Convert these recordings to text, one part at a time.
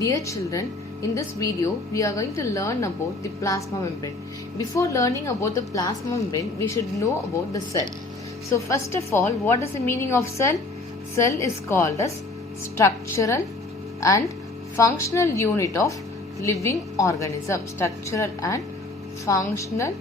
Dear children, in this video we are going to learn about the plasma membrane. Before learning about the plasma membrane, we should know about the cell. So first of all, what is the meaning of cell? Cell is called as structural and functional unit of living organism. Structural and functional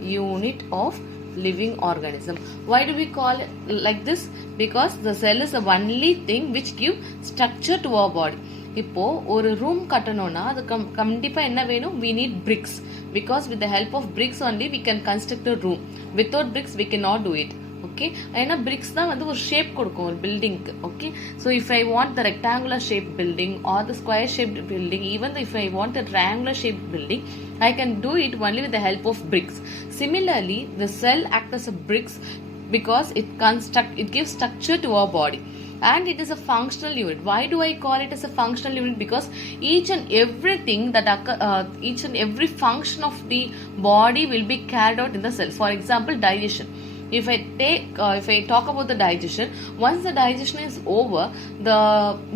unit of living organism. Why do we call it like this? Because the cell is the only thing which give structure to our body. இப்போ ஒரு room கட்டணும்னா அது கண்டிப்பா என்ன வேணும்? We need bricks, because with the help of bricks only we can construct a room. Without bricks we cannot do it. Okay, ஏன்னா bricks தான் வந்து ஒரு ஷேப் கொடுக்கும் ஒரு பில்டிங்க்கு. Okay, so if I want the rectangular shaped building or the square shaped building, even if I want a triangular shaped building, I can do it only with the help of bricks. Similarly, the cell acts as a bricks because it gives structure to our body. And it is a functional unit. Why do I call it as a functional unit? Because each and everything that each and every function of the body will be carried out in the cell. For example, digestion. If I talk about the digestion, once the digestion is over, the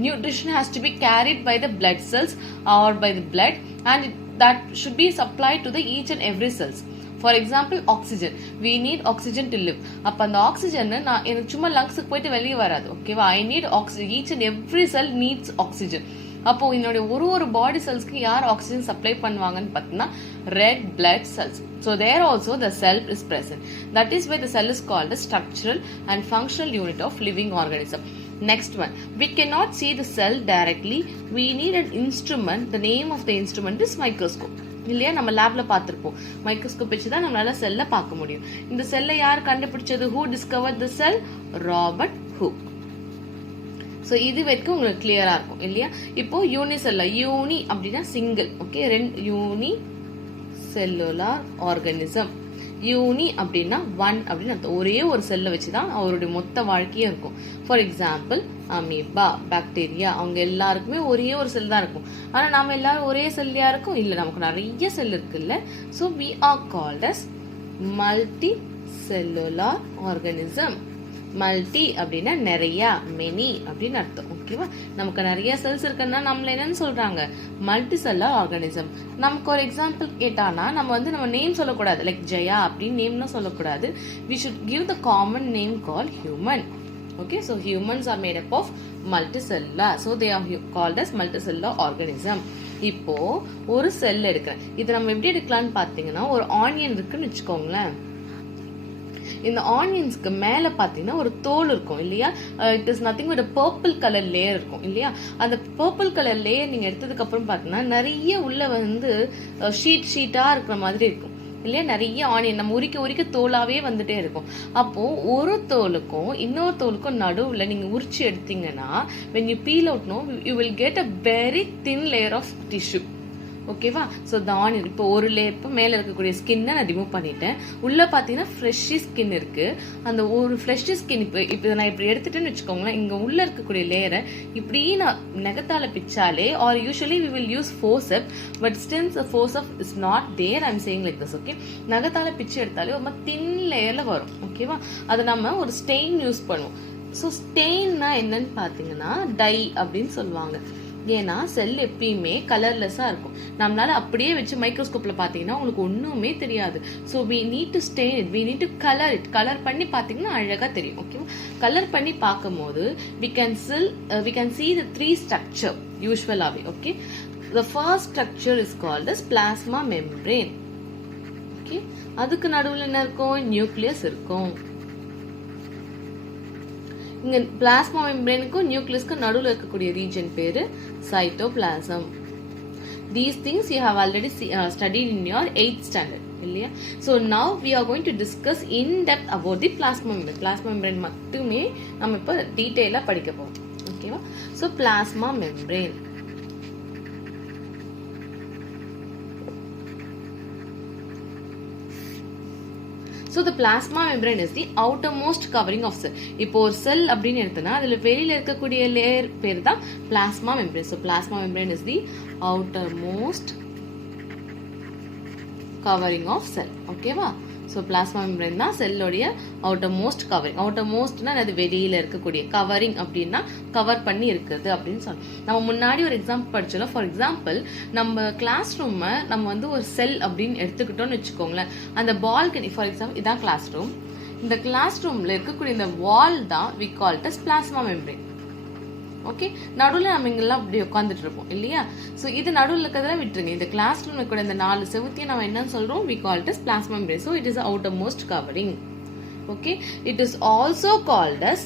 nutrition has to be carried by the blood cells or by the blood, and that should be supplied to the each and every cells. For example, oxygen. We need oxygen to live. அப்ப அந்த oxygen நான் எனக்கு சும்மா லங்ஸ்க்கு போயிட்டு வெளியே வராது. ஓகேவா? I need oxygen. Each and every cell needs oxygen. அப்போ என்னோட ஒரு பாடி செல்ஸ்க்கு யார் ஆக்சிஜன் சப்ளை பண்ணுவாங்கன்னு பார்த்தீங்கன்னா red blood cells. So there also the cell is present. That is why the cell is called a structural and functional unit of living organism. Next one, we cannot see the cell directly. We need an instrument. The name of the instrument is microscope. இல்லையா? நம்ம லேப்ல பார்த்திருப்போம். Microscope வச்சு தான் நம்மளால செல்லை பார்க்க முடியும். இந்த செல்லை யார் கண்டுபிடிச்சது? Who discovered the cell? Robert Hooke. So இது வரைக்கும் உங்களுக்கு கிளியரா இருக்கும் இல்லையா? இப்போ யூனிசெல்லுலர், யூனி அப்படின்னா சிங்கிள். ஓகே, யூனி செல்லுலார் ஆர்கானிசம். யூனி அப்படின்னா ஒன் அப்படின்னு ஒரே ஒரு செல்லை வச்சுதான் அவருடைய மொத்த வாழ்க்கையே இருக்கும். ஃபார் எக்ஸாம்பிள், அமீபா, பாக்டீரியா, அவங்க எல்லாருக்குமே ஒரே ஒரு செல் தான் இருக்கும். ஆனா நாம எல்லாரும் ஒரே செல்லியா இருக்கும் இல்ல, நமக்கு நிறைய செல் இருக்குல்ல. So we are called as multi cellular organism. Multi அப்படின்னா நிறைய, மெனி அப்படின்னு அர்த்தம். ஓகேவா? நமக்கு நிறைய செல்ஸ் இருக்குன்னா நம்மள என்னன்னு சொல்றாங்க? Multi cellular organism. நமக்கு ஒரு எக்ஸாம்பிள் கேட்டானா நம்ம நேம் சொல்லக்கூடாது. லைக் ஜெயா அப்படின்னு நேம்லாம் சொல்லக்கூடாது. we should give the common name called human. Okay, so humans are made up of multicellular, so they are called as multicellular organism. இப்போ ஒரு செல் எடுக்கிறேன். இது நம்ம எப்படி எடுக்கலாம்னு பாத்தீங்கன்னா, ஒரு ஆனியன் இருக்குன்னு வச்சுக்கோங்களேன். இந்த ஆனியன்ஸ்க்கு மேல பாத்தீங்கன்னா ஒரு தோல் இருக்கும் இல்லையா? It is nothing but purple colour layer இருக்கும் இல்லையா? அந்த பர்பிள் கலர் லேயர் நீங்க எடுத்ததுக்கு அப்புறம் பாத்தீங்கன்னா நிறைய உள்ள ஷீட்டா இருக்கிற மாதிரி இருக்கும் இல்லையா? நிறைய ஆனியன் நம்ம உரிக்க தோலாவே வந்துட்டே இருக்கும். அப்போ ஒரு தோலுக்கும் இன்னொரு தோலுக்கும் நடுவுல நீங்க உரிச்சு எடுத்தீங்கன்னா, when you peel out, you will get a very thin layer of tissue. ஓகேவா? ஸோ இந்த ஆனியன் இப்போ ஒரு லேயர், இப்போ மேலே இருக்கக்கூடிய ஸ்கின்னை நான் ரிமூவ் பண்ணிட்டேன். உள்ள பார்த்தீங்கன்னா ஃப்ரெஷ்ஷி ஸ்கின் இருக்கு. அந்த ஒரு ஃப்ரெஷ்ஷி ஸ்கின் இப்போ நான் இப்படி எடுத்துட்டேன்னு வச்சுக்கோங்களேன், இங்கே உள்ள இருக்கக்கூடிய லேயரை இப்படி நான் நகத்தால பிச்சாலே, or usually we will use forceps, but still forceps is not there. I'm saying like this. Okay, நகத்தால பிச்சு எடுத்தாலே ஒரு தின் லேயர்ல வரும். ஓகேவா? அதை நம்ம ஒரு ஸ்டெயின் யூஸ் பண்ணுவோம். ஸோ ஸ்டெயின்னா என்னன்னு பார்த்தீங்கன்னா டை அப்படின்னு சொல்லுவாங்க. ஏன்னா செல் எப்பயுமே கலர்லெஸ்ஸா இருக்கும். நம்மளால அப்படியே வச்சு மைக்ரோஸ்கோப்ல பாத்தீங்கன்னா உங்களுக்கு ஒண்ணுமே தெரியாது. So we need to stain it, we need to color it. Colour பண்ணி பாத்தீங்கன்னா அழகா தெரியும். ஓகேவா? கலர் பண்ணி பார்க்கும்போது we can see the three structure usually. Okay, the first structure is called as plasma membrane. Okay, அதுக்கு நடுவுல என்ன இருக்கும்? நியூக்ளியஸ் இருக்கும். இங்க பிளாஸ்மா மெம்பரேனுக்கும் நியூக்ளியஸ்க்கு நடுவுல இருக்கக்கூடிய ரீஜன் பேரு cytoplasm. These things you have already studied in your 8th standard இல்லையா? So now we are going to discuss in depth about the plasma membrane. Plasma membrane மட்டுமே நம்ம இப்ப டீடைலா படிக்க போறோம். ஓகேவா? So plasma membrane. So the plasma membrane is the outermost covering of cell. இப்போ ஒரு செல் அப்படின்னு எடுத்தனா அதுல வெளியில இருக்கக்கூடிய லேயர் பேர் தான் plasma membrane. So plasma membrane is the outermost covering of cell. ஓகேவா? So plasma membrane தான் செல்லோடைய outermost covering. outermostனா அது வெளியில இருக்கக்கூடிய, covering அப்படின்னா கவர் பண்ணி இருக்குது அப்படின்னு சொல்லணும். நம்ம முன்னாடி ஒரு எக்ஸாம்பிள் படிச்சோம். ஃபார் எக்ஸாம்பிள் நம்ம கிளாஸ் ரூமை நம்ம வந்து ஒரு செல் அப்படின்னு எடுத்துக்கிட்டோம்னு வச்சுக்கோங்களேன். அந்த பால்கனி ஃபார் எக்ஸாம்பிள் இதான் கிளாஸ் ரூம். இந்த கிளாஸ் ரூம்ல இருக்கக்கூடிய இந்த வால் தான் we call it as plasma membrane. Okay, நடுவில் நம்ம இங்கெல்லாம் அப்படி உட்காந்துட்டு இருப்போம் இல்லையா? ஸோ இது நடுவில் இருக்கிறதெல்லாம் விட்டுருங்க. இந்த கிளாஸ் ரூம் கூட இந்த 4 செவுத்தையும் நம்ம என்னன்னு சொல்றோம்? we call it as plasma membrane. So it is the outermost covering. Okay, it is also called as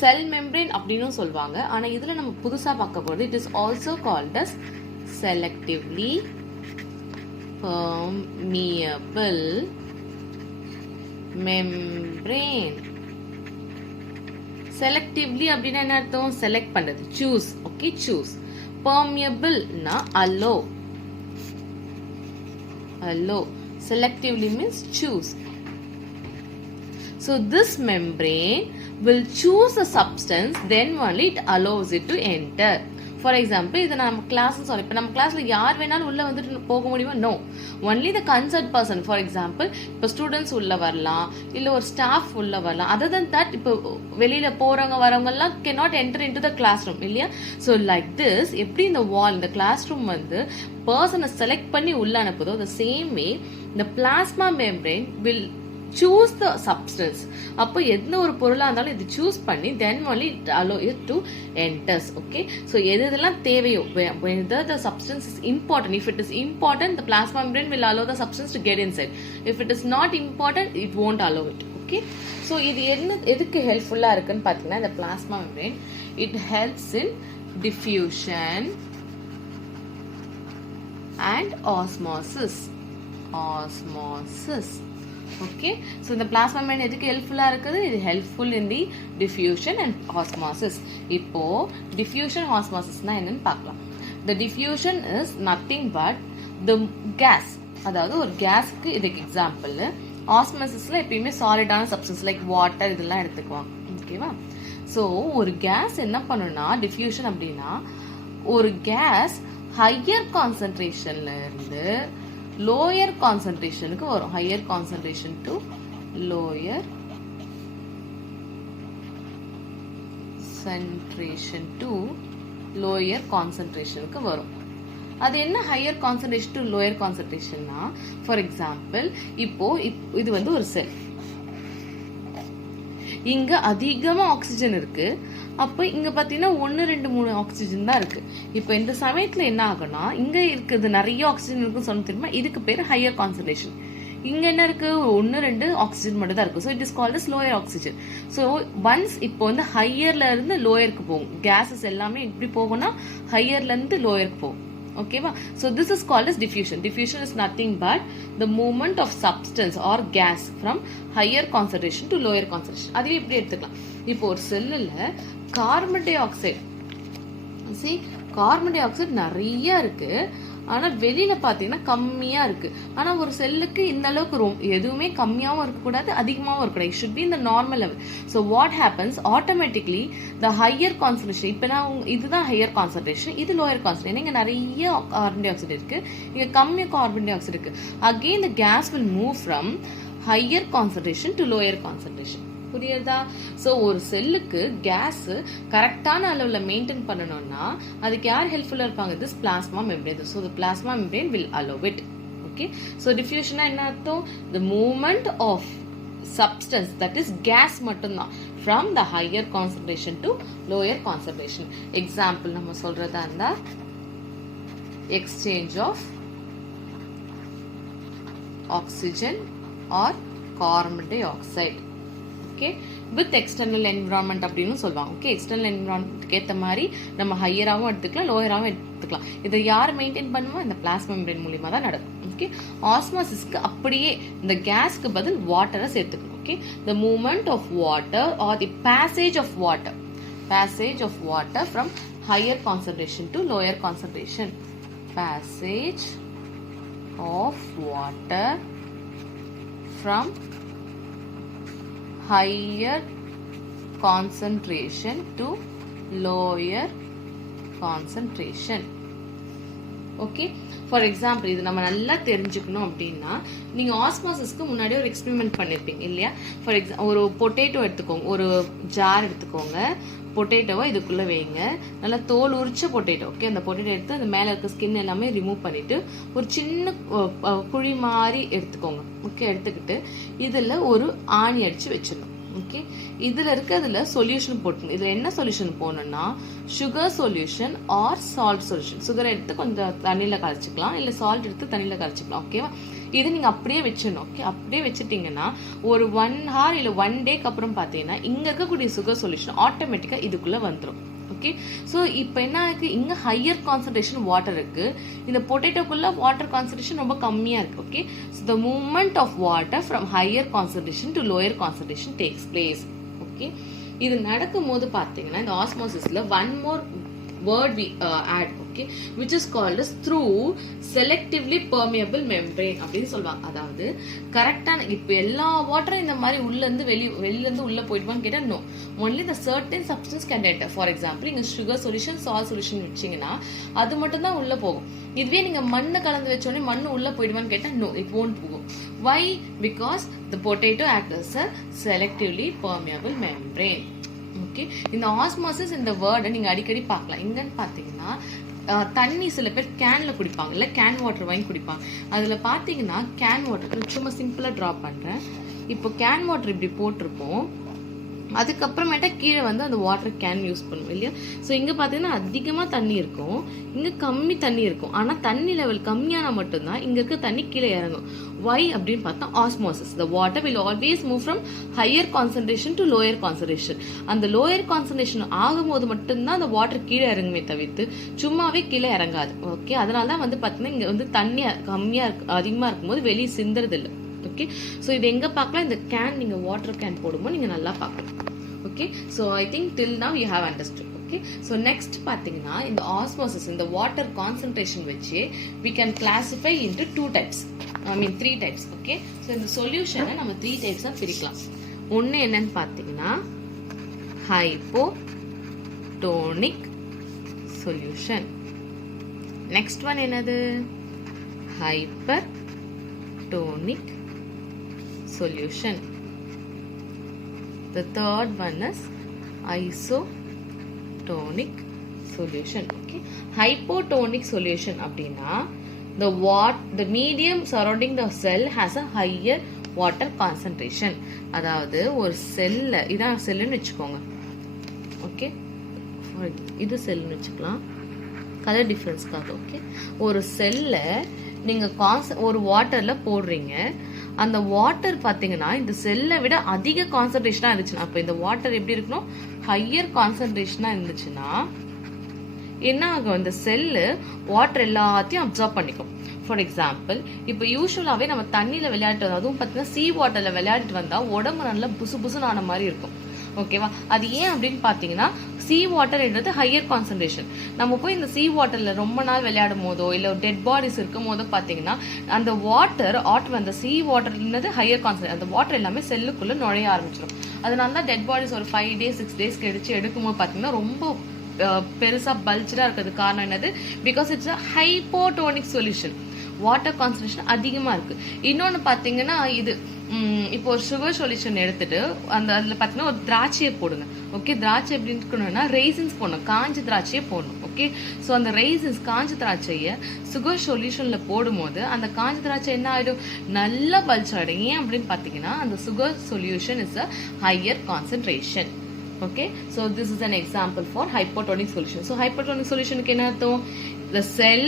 cell membrane அப்படின்னு சொல்வாங்க. ஆனா இதுல நம்ம புதுசா பார்க்க போறது it is also called as selectively permeable membrane. selectively அப்படின்னா என்ன அர்த்தம்? செலக்ட் பண்றது, choose. Okay, choose. permeable னா allow. selectively means choose. So this membrane will choose a substance, then only it allows it to enter. For example, இது நம்ம class சொல்ல, இப்போ நம்ம கிளாஸ்ல யார் வேணாலும் உள்ள வந்துட்டு போக முடியுமா? No, only the concern person. For example இப்போ ஸ்டூடெண்ட்ஸ் உள்ள வரலாம், இல்லை ஒரு ஸ்டாஃப் உள்ள வரலாம். அதர் தன் தட் இப்போ வெளியில போறவங்க வரவங்க எல்லாம் cannot enter into the classroom இல்லையா? ஸோ லைக் திஸ், எப்படி இந்த வால் இந்த கிளாஸ் ரூம் வந்து பர்சனை செலக்ட் பண்ணி உள்ள அனுப்புதோ, the same way the plasma membrane will choose the substance. அப்போ எந்த ஒரு பொருளா இருந்தாலும் இது சூஸ் பண்ணி then only it allow it to enters. Okay, so எதெல்லாம் தேவையோ, whether the substance is important, if it is important the plasma membrane will allow the substance to get inside. If it is not important it won't allow it. Okay, so இது எதுக்கு ஹெல்ப்ஃபுல்லா இருக்குன்னு பாத்தீங்கன்னா, இந்த plasma membrane it helps in diffusion and osmosis. Okay, so the plasma membrane எதுக்கு ஹெல்ப்ஃபுல்லா இருக்குது? இது helpful in the diffusion and osmosis. இப்போ டிஃப்யூஷன் ஆஸ்மாசிஸ்னா என்னன்னு பார்க்கலாம். the diffusion is nothing but the gas, அதாவது ஒரு கேஸ்க்கு இதுக்கு எக்ஸாம்பிள். ஆஸ்மாசிஸ்ல எப்பயுமே சாலிடான சப்ஸ்டன்ஸ் லைக் வாட்டர் இதெல்லாம் எடுத்துக்குவாங்க. ஓகேவா? ஸோ ஒரு கேஸ் என்ன பண்ணுன்னா, டிஃப்யூஷன் அப்படின்னா ஒரு கேஸ் ஹையர் கான்சன்ட்ரேஷன்ல இருந்து லோயர் கான்சன்ட்ரேஷனுக்கு வரும். ஹையர் கான்சன்ட்ரேஷன் டு லோயர் கான்சன்ட்ரேஷனுக்கு வரும். அது என்ன ஹையர் கான்சன்ட்ரேஷன் டு லோயர் கான்சன்ட்ரேஷன்னா, ஃபார் எக்ஸாம்பிள் இப்போ இது வந்து ஒரு செல், இங்க அதிகமா ஆக்சிஜன் இருக்கு. அப்போ இங்க பாத்தீங்கன்னா 1, 2, 3 ஆக்சிஜன் தான் இருக்கு. இப்போ இந்த சமயத்துல என்ன ஆகும்னா, இங்க இருக்குது நிறைய ஆக்சிஜன் இருக்குன்னு சொன்ன தெரியுமா, இதுக்கு பேரு ஹையர் கான்சன்ட்ரேஷன். இங்க என்ன இருக்கு? 1, 2 ஆக்சிஜன் மட்டும் தான் இருக்கு. So it is called as lower oxygen. So once இப்போ வந்து ஹையர்ல இருந்து லோயருக்கு போகும். கேஸஸ் எல்லாமே எப்படி போகும்னா ஹையர்ல இருந்து லோயருக்கு போகும். ஓகேவா? So this is called as diffusion. Diffusion is nothing but the movement of substance or gas from higher concentration to lower concentration. அதுவே இப்படி எடுத்துக்கலாம். இப்போ ஒரு செல்லுல carbon dioxide, carbon dioxide நிறைய இருக்கு, ஆனா வெளியில பாத்தீங்கன்னா கம்மியா இருக்கு. ஆனா ஒரு செல்லுக்கு இந்த அளவுக்கு எதுவுமே கம்மியாவும் இருக்கக்கூடாது, அதிகமாவும் இருக்கக்கூடாது. இட் ஷுட் பி இந்த normal level. So what happens, automatically the higher concentration, இப்போ நான் இதுதான் ஹையர் கான்சன்ட்ரேஷன், இது லோயர் கான்சன்ட்ரேஷன். இங்க நிறைய கார்பன் டை ஆக்சைடு இருக்கு, இங்க கம்மியா கார்பன் டை ஆக்சைடு இருக்கு. Again the gas will move from higher concentration to lower concentration. புரியுதா? சோ ஒரு செல்லுக்கு கேஸ் கரெக்டான அளவுல மெயின்டைன் பண்ணணும்னா அதுக்கு யார் ஹெல்ப்ஃபுல்லா இருப்பாங்க? This plasma membrane. So the plasma membrane will allow it. Okay, so diffusion என்ன அர்த்தம்? the movement of substance, that is gas மட்டும்தான், from the higher concentration to lower concentration. example நம்ம சொல்றதா இருந்தா exchange of oxygen or carbon dioxide. Okay, with external environment அப்படின்னு சொல்லுவாங்க. Okay, external என்விரான்மெண்ட்க்கு ஏற்ற மாதிரி நம்ம ஹையராகவும் எடுத்துக்கலாம், லோயராகவும் எடுத்துக்கலாம். இதை யார் மெயின்டைன் பண்ணுவோம்? இந்த பிளாஸ்மா மெம்பரேன் மூலியமா தான் நடக்கும். ஓகே, ஆஸ்மாசிஸ்க்கு அப்படியே இந்த கேஸ்க்கு பதில் வாட்டரை சேர்த்துக்கணும். Okay, the movement of water or the passage of water from higher concentration to lower concentration. Passage of water from higher concentration to lower concentration. Okay, for example இது நம்ம நல்லா தெரிஞ்சுக்கணும் அப்படின்னா நீங்கள் ஆஸ்மாசிஸ்க்கு முன்னாடியே ஒரு எக்ஸ்பெரிமெண்ட் பண்ணியிருப்பீங்க இல்லையா? ஃபார் ஒரு பொட்டேட்டோ எடுத்துக்கோங்க, ஒரு ஜார் எடுத்துக்கோங்க, பொட்டேட்டோவை இதுக்குள்ளே வைங்க, நல்லா தோல் உரிச்ச பொட்டேட்டோ. ஓகே, அந்த பொட்டேட்டோ எடுத்து அந்த மேலே இருக்க ஸ்கின் எல்லாமே ரிமூவ் பண்ணிவிட்டு ஒரு சின்ன குழி மாதிரி எடுத்துக்கோங்க. ஓகே, எடுத்துக்கிட்டு இதில் ஒரு ஆணி அடித்து வச்சிடணும். ஓகே, இதில் இருக்கிறதுல சொல்யூஷன் போட்டுணும். இதில் என்ன சொல்யூஷன் போடணும்னா sugar solution or salt solution. சுகரை எடுத்து கொஞ்சம் தண்ணியில் கரைச்சிக்கலாம், இல்லை சால்ட் எடுத்து தண்ணியில் கரைச்சிக்கலாம். ஓகேவா? இது நீங்கள் அப்படியே வச்சிடணும். ஓகே, அப்படியே வச்சுட்டிங்கன்னா ஒரு 1 hour இல்லை 1 dayக்கு அப்புறம் பார்த்தீங்கன்னா இங்கே இருக்கக்கூடிய சுகர் சொல்யூஷன் ஆட்டோமேட்டிக்காக இதுக்குள்ளே வந்துடும். ஓகே, ஸோ இப்போ என்ன இருக்குது, இங்கே ஹையர் கான்சன்ட்ரேஷன் வாட்டர் இருக்குது, இந்த பொட்டேட்டோக்குள்ள வாட்டர் கான்சன்ட்ரேஷன் ரொம்ப கம்மியாக இருக்குது. Okay, so the movement of water from higher concentration to lower concentration takes place. Okay, இது நடக்கும் போது பார்த்தீங்கன்னா இந்த ஆஸ்மோசிஸ்ல one more word we add, okay, which is called as through selectively permeable membrane அப்படின்னு சொல்லுவாங்க. அதாவது கரெக்டான இப்போ எல்லா வாட்டரும் இந்த மாதிரி உள்ளேருந்து வெளியிலேருந்து உள்ளே போயிடுவான்னு கேட்டால் no, only the certain substance can enter. For example நீங்கள் சுகர் சொல்யூஷன் சால்ட் சொல்யூஷன் வச்சிங்கன்னா அது மட்டும்தான் உள்ளே போகும். இதுவே நீங்கள் மண்ணு கலந்து வச்சோடனே மண்ணு உள்ளே போயிடுவான்னு கேட்டால் நோ, இட் won't போகும். Why? Because the potato acts as a selectively permeable membrane. Okay, இந்த ஆஸ்மாசிஸ் இந்த வேர்டை நீங்கள் அடிக்கடி பார்க்கலாம். எங்கன்னு பார்த்தீங்கன்னா தண்ணி சில பேர் கேன்ல குடிப்பாங்க, இல்லை கேன் வாட்டர் வாங்கி குடிப்பாங்க. அதில் பார்த்தீங்கன்னா கேன் வாட்டர் சும்மா சிம்பிளாக ட்ராப் பண்ணுறேன். இப்போ கேன் வாட்டர் இப்படி போட்டிருப்போம், அதுக்கப்புறமேட்டா கீழே வந்து அந்த வாட்டர் கேன் யூஸ் பண்ணுவோம் இல்லையா? ஸோ இங்கே பார்த்தீங்கன்னா அதிகமாக தண்ணி இருக்கும், இங்கே கம்மி தண்ணி இருக்கும். ஆனால் தண்ணி லெவல் கம்மியான மட்டும்தான் இங்கே இருக்க தண்ணி கீழே இறங்கும். வை அப்படின்னு பார்த்தா osmosis. The water will always move from higher concentration to lower concentration. அந்த லோயர் கான்சன்ட்ரேஷன் ஆகும்போது மட்டும்தான் அந்த வாட்டர் கீழே இறங்குமே தவிர்த்து சும்மாவே கீழே இறங்காது. ஓகே, அதனால தான் வந்து பார்த்தீங்கன்னா இங்கே வந்து தண்ணி கம்மியாக அதிகமாக இருக்கும்போது வெளியே சிந்துறது இல்லை. ஓகே, ஸோ இது எங்கே பார்க்கலாம், இந்த கேன் நீங்கள் வாட்டர் கேன் போடும்போது நீங்கள் நல்லா பார்க்கலாம். Okay, so I think till now you have understood. Okay, so next பார்த்தீங்கன்னா இந்த ஆஸ்மோசிஸ் இந்த வாட்டர் கான்சன்ட்ரேஷன் வச்சு we can classify into 3 types. Okay, so இந்த சொல்யூஷனை நம்ம 3 types பிரிக்கலாம். ஒன்று என்னன்னு பார்த்தீங்கன்னா ஹைப்போடோனிக் சொல்யூஷன். நெக்ஸ்ட் ஒன் என்னது, hypertonic solution. The third one is isotonic solution. Okay, hypotonic solution அப்படினா the medium surrounding the cell has a higher water concentration. அதாவது ஒரு செல்ல, இதான் செல்லுன்னு வச்சுக்கோங்க. ஓகே, இது செல்லுன்னு வச்சுக்கலாம் கலர் டிஃபரன்ஸ்க்காக. ஓகே, ஒரு செல்ல நீங்க ஒரு வாட்டர்ல போடுறீங்க, அந்த வாட்டர் பார்த்தீங்கன்னா இந்த செல்லை விட அதிக கான்சன்ட்ரேஷனாக இருந்துச்சுன்னா, அப்போ இந்த வாட்டர் எப்படி இருக்கணும், ஹையர் கான்சன்ட்ரேஷனாக இருந்துச்சுன்னா என்ன ஆகும், இந்த செல்லு வாட்டர் எல்லாத்தையும் அப்சர்வ் பண்ணிக்கும். ஃபார் எக்ஸாம்பிள் இப்போ யூஸ்வலாகவே நம்ம தண்ணியில் விளையாட்டு, அதுவும் பார்த்தீங்கன்னா சீ வாட்டரில் விளையாடிட்டு வந்தால் உடம்பு நல்லா புசு புசுன்னு ஆன மாதிரி இருக்கும். ஓகேவா, அது ஏன் அப்படின்னு பார்த்தீங்கன்னா சீ வாட்டர்ன்றது ஹையர் கான்சன்ட்ரேஷன். நம்ம போய் இந்த சீ வாட்டர்ல ரொம்ப நாள் விளையாடும் போதோ இல்லை டெட் பாடிஸ் இருக்கும் போதோ பார்த்தீங்கன்னா அந்த வாட்டர் அந்த சீ வாட்டர்ன்றது ஹையர் கான்சன்ட்ரேஷன், அந்த வாட்டர் எல்லாமே செல்லுக்குள்ள நுழைய ஆரம்பிச்சிடும். அதனால தான் டெட் பாடிஸ் ஒரு 5 days 6 days கழிச்சு எடுக்கும்போது பார்த்தீங்கன்னா ரொம்ப பெருசா பல்ஜா இருக்கிறது காரணம் என்னது, because it's a hypotonic solution, water concentration அதிகமா இருக்கு. இன்னொன்னு பாத்தீங்கன்னா இது இப்போ ஒரு சுகர் சொல்யூஷன் எடுத்துட்டு அதுல பாத்தீங்கன்னா ஒரு திராட்சையை போடுங்க. ஓகே, திராட்சை எப்படி இருக்கணும்னா ரெய்சின்ஸ் போடணும், காஞ்ச திராட்சையை போடணும். ஓகே, ஸோ அந்த ரெய்சின்ஸ் காஞ்ச திராட்சையை சுகர் சொல்யூஷன்ல போடும்போது அந்த காஞ்ச திராட்சை என்ன ஆயிடும், நல்லா பல்ஜ் ஆயிடும். ஏன் அப்படின்னு பாத்தீங்கன்னா அந்த sugar solution is a higher concentration. Okay, so this is an example for hypotonic solution. So hypotonic solution க்கு என்ன அர்த்தம், the cell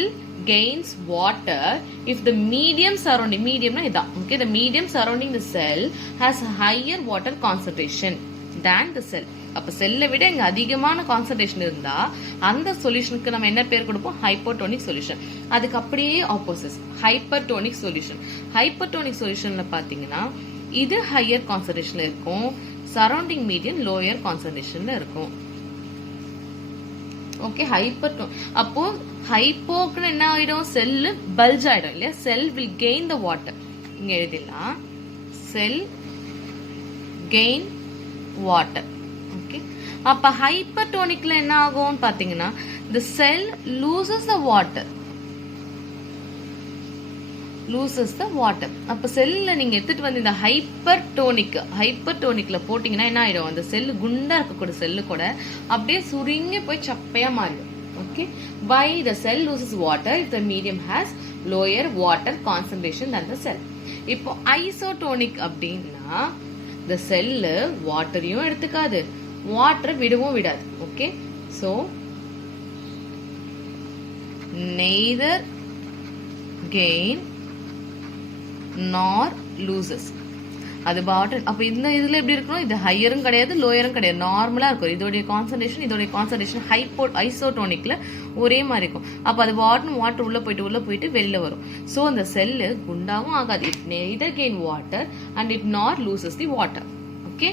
gains water if the medium surrounding, mediumனா இதான். Okay, the medium surrounding the cell has higher water concentration than the cell. அப்ப செல்லை விட இங்க அதிகமான concentration இருந்தா அந்த சொல்யூஷனுக்கு நம்ம என்ன பேர் கொடுப்போம், ஹைப்போடோனிக் சொல்யூஷன். அதுக்கு அப்படியே ஆப்போசிட் ஹைப்பர்டோனிக் சொல்யூஷன். ஹைப்பர்டோனிக் சொல்யூஷன்ல பாத்தீங்கன்னா இது ஹையர் கான்சன்ட்ரேஷன்ல இருக்கும், சரௌண்டிங் மீடியம் லோயர் கான்சன்ட்ரேஷன்ல இருக்கும். ஓகே, அப்போ ஹைப்போக்கு என்ன ஆயிடும், செல் பல்ஜ் ஆயிடும் இல்லையா, செல் வில் கெயின் த வாட்டர். இங்க எழுதிடலாம், செல் கெயின் வாட்டர். ஓகே, அப்ப ஹைப்பர்டோனிக்ல என்ன ஆகும் பாத்தீங்கன்னா the cell loses the water. loses the water. அப்ப செல்ல நீங்க எடுத்துட்டு வந்து இந்த ஹைப்பர்டோனிக்ல போட்டீங்கன்னா என்ன ஆயிடும், அந்த செல் குண்டா இருக்கக்கூடிய செல்லு கூட அப்படியே சுருங்கி போய் சப்பையா மாறிடும். Okay, why the cell loses water if the medium has lower water concentration than the cell. இப்போ ஐசோடோனிக் அப்படின்னா the செல்லு வாட்டரையும் எடுத்துக்காது, வாட்டரை விடவும் விடாது. Okay, so neither gain nor loses. அது பாட்டன். அப்ப இந்த இதுல எப்படி இருக்கணும், இது ஹையரும் கிடையாது லோயரும் கிடையாது, நார்மலா இருக்கும். இதோடைய கான்சன்ட்ரேஷன் ஐசோடோனிக்ல ஒரே மாதிரி இருக்கும். அப்ப அது வாட்டர் உள்ள போயிட்டு வெளில வரும். சோ அந்த செல்லு குண்டாவும் ஆகாது. It neither gain water and it nor loses the water. Okay.